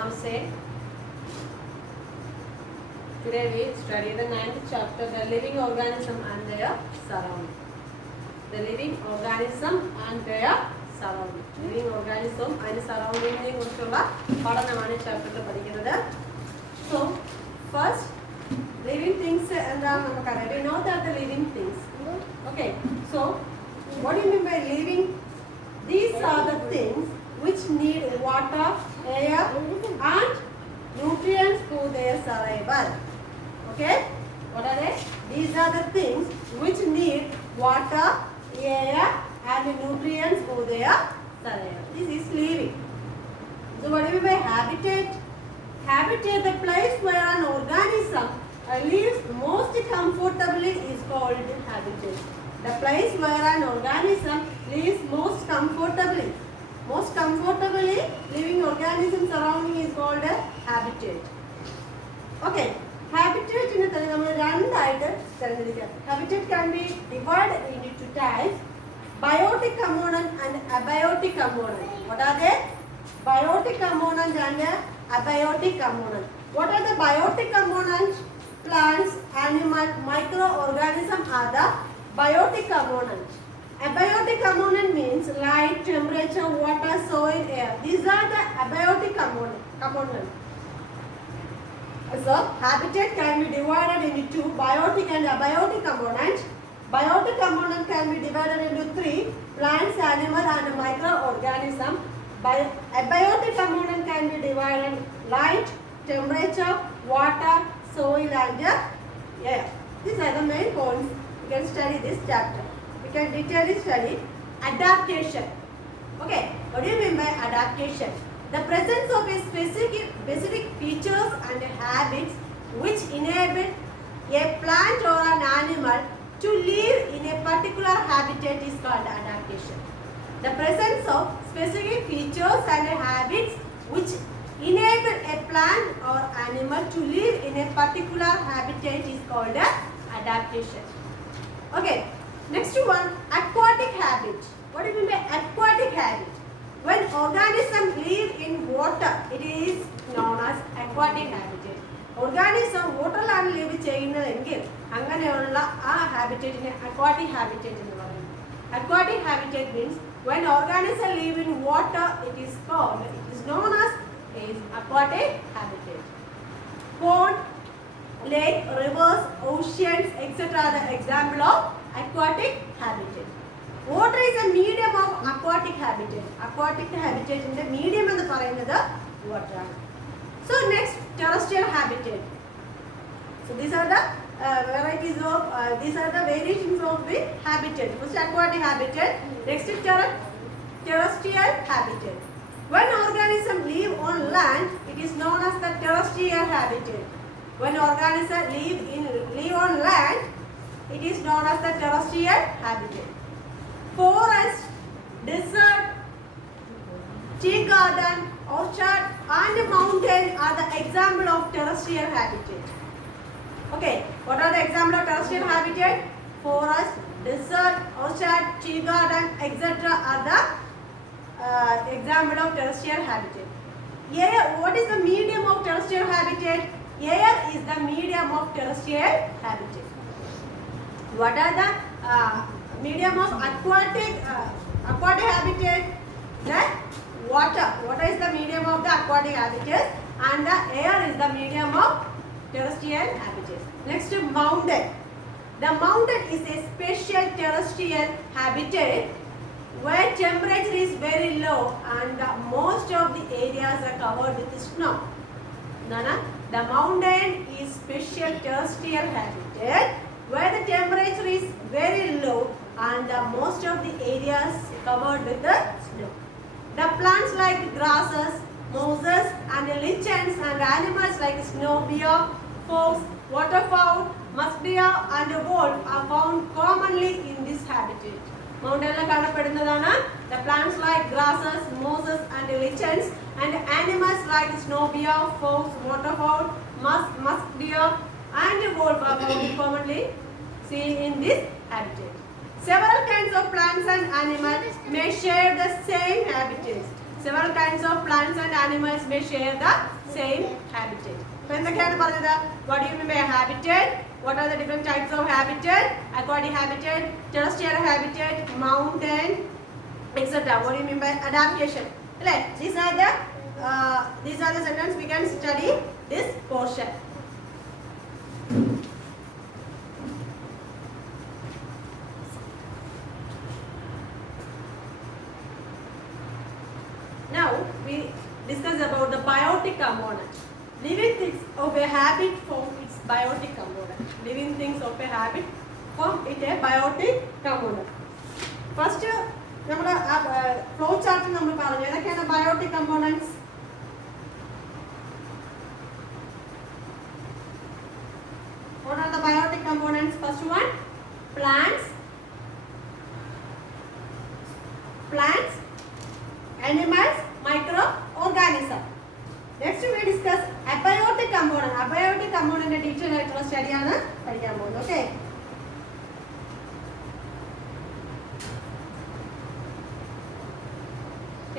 Namaste. Today we study the 9th chapter, the living organism and their surrounding. The living organism and their surrounding. Living organism and surrounding കുറിച്ചുള്ള പഠനമാണ് ഈ ചാപ്റ്ററിൽ പഠിക്കുന്നത്. So first living things എന്താണ് നമുക്കറിയാം. We know that the living things. Okay. So what do you mean by living? These are the things which need water, air and nutrients for their survival. Okay? What are they? These are the things which need water, air and nutrients for their survival. This is living. So what do you mean by habitat? Habitat, the place where an organism lives most comfortably is called habitat. The place where an organism lives most comfortably living organism surrounding is called a habitat. Okay, habitat in the habitat can be divided into two types: biotic component and abiotic component. What are they? Biotic component and abiotic component. What are the biotic components? Plants, animals, microorganisms are the biotic components. Abiotic component means light, temperature, water, soil, air. These are the abiotic components. So habitat can be divided into two: biotic and abiotic components. Biotic component can be divided into three: plants, animal and microorganism. Abiotic component can be divided light, temperature, water, soil and air. These are the main points. You can study this chapter. We can detailedly study adaptation. Okay, what do you mean by adaptation? The presence of a specific features and habits which enable a plant or an animal to live in a particular habitat is called adaptation. The presence of specific features and habits which enable a plant or animal to live in a particular habitat is called adaptation. Okay, next one, aquatic habit. What do you mean by aquatic habit? When organisms live in water, it is known as aquatic habitat. Organism water land live ചെയ്യുന്നതെങ്കിൽ അങ്ങനെയുള്ള ആ ഹാബിറ്റേറ്റിനെ aquatic habitat എന്ന് പറയുന്നു. Aquatic habitat means when organisms live in water, it is known as aquatic habitat. Pond, lake, rivers, oceans, etc. are the example of aquatic habitat. Water is a medium of aquatic habitat. Aquatic habitat in the medium എന്ന് പറയുന്നത് water ആണ്. So next, terrestrial habitat. So these are the these are the variations of the habitat. First aquatic habitat, next terrestrial habitat. When organisms live on land, it is known as the terrestrial habitat. When organisms live on land, it is known as the terrestrial habitat. Forest, desert, tea garden, orchard and mountain are the example of terrestrial habitat. Okay, what are the example of terrestrial habitat? Forest, desert, orchard, tea garden, etc. are the example of terrestrial habitat. Air, what is the medium of terrestrial habitat? Air is the medium of terrestrial habitat. What are the medium of aquatic habitat? The water. Water is the medium of the aquatic habitat and the air is the medium of terrestrial habitat. Next, mountain. The mountain is a special terrestrial habitat where temperature is very low and most of the areas are covered with snow. The mountain is special terrestrial habitat where the temperature is very low and most of the areas covered with the snow. The plants like grasses, mosses and lichens and animals like snow bear, fox, waterfowl, musk deer and wolf are found commonly in this habitat. Mountain കാണപ്പെടുന്നതാണ് the plants like grasses, mosses and lichens and animals like snow bear, fox, waterfowl, musk deer and wolf are found commonly seen in this habitat. Several kinds of plants and animals may share the same habitats. several kinds of plants and animals may share the same habitat. അപ്പോൾ എന്തൊക്കെയാണ് പറഞ്ഞത്? What do you mean by habitat? What are the different types of habitat? Aquatic habitat, terrestrial habitat, mountain, etc. What do you mean by adaptation? അല്ലേ? These are the sentences we can study this portion. Now we discuss about the biotic component. Living things of a habit form its biotic component. Living things of a habit form it a biotic component. First, നമ്മുടെ flow ചാർട്ടിൽ നമ്മൾ പറഞ്ഞു ഏതൊക്കെയാണ് biotic components? What are the biotic components? First one, plants, animals, microorganisms. Next we discuss abiotic component. Abiotic component detail ആയിട്ടുള്ള study ആണ് പഠിക്കാൻ പോകുന്നത്. Okay.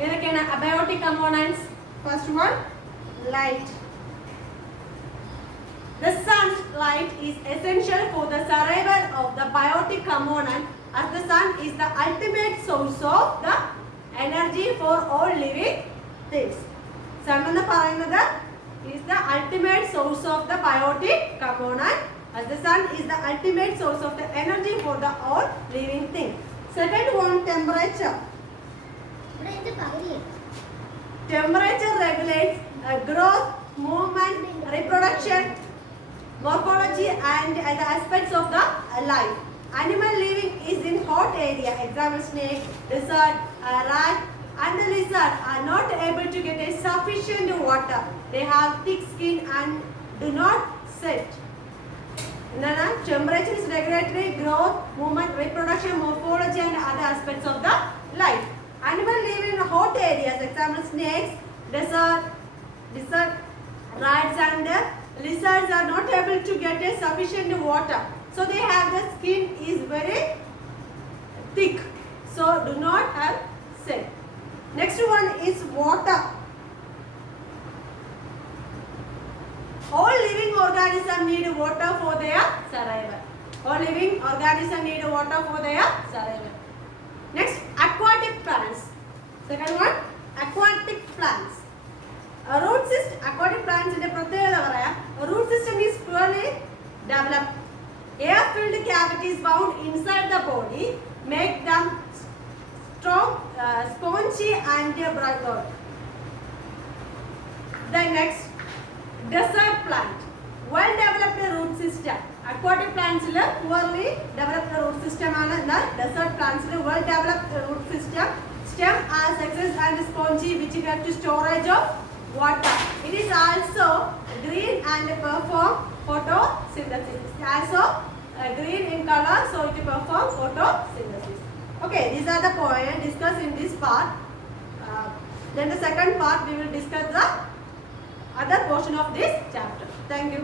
ഏതൊക്കെയാണ് abiotic components? First one, light. The sun's light is essential for the survival of the biotic component, as the sun is the ultimate source of the energy for all living things. Sun എന്ന് പറയുന്നത് is the ultimate source of the biotic component, as the sun is the ultimate source of the energy for the all living things. Second one, temperature. Temperature regulates growth, movement, reproduction, morphology and the aspects of the life. Animal living is in hot area. Example, snake, lizard, rat and the lizard are not able to get a sufficient water. They have thick skin and do not set. Temperature is regulatory growth, movement, reproduction, morphology and other aspects of the life. Animal live in hot areas. Example, snakes, lizard, rats and lizards are not able to get a sufficient water. So they have the skin is very thick. So do not have set. Next one is water. All living organisms need water for their survival. All living organisms need water for their survival. Next, aquatic plants. Second one, aquatic plants. Root system, aquatic plants in a root system is poorly developed. Air-filled cavities found inside the body make them strong, spongy and broad. The next, desert plant. Well-developed root system. Aquatic plants poorly developed root system and the desert plants well-developed root system. Stem are success and spongy which get to storage of water. It is also green and perform photosynthesis. Also green in color, so it perform photosynthesis. Okay, these are the points discussed in this part. Then the second part we will discuss the other portion of this chapter. Thank you.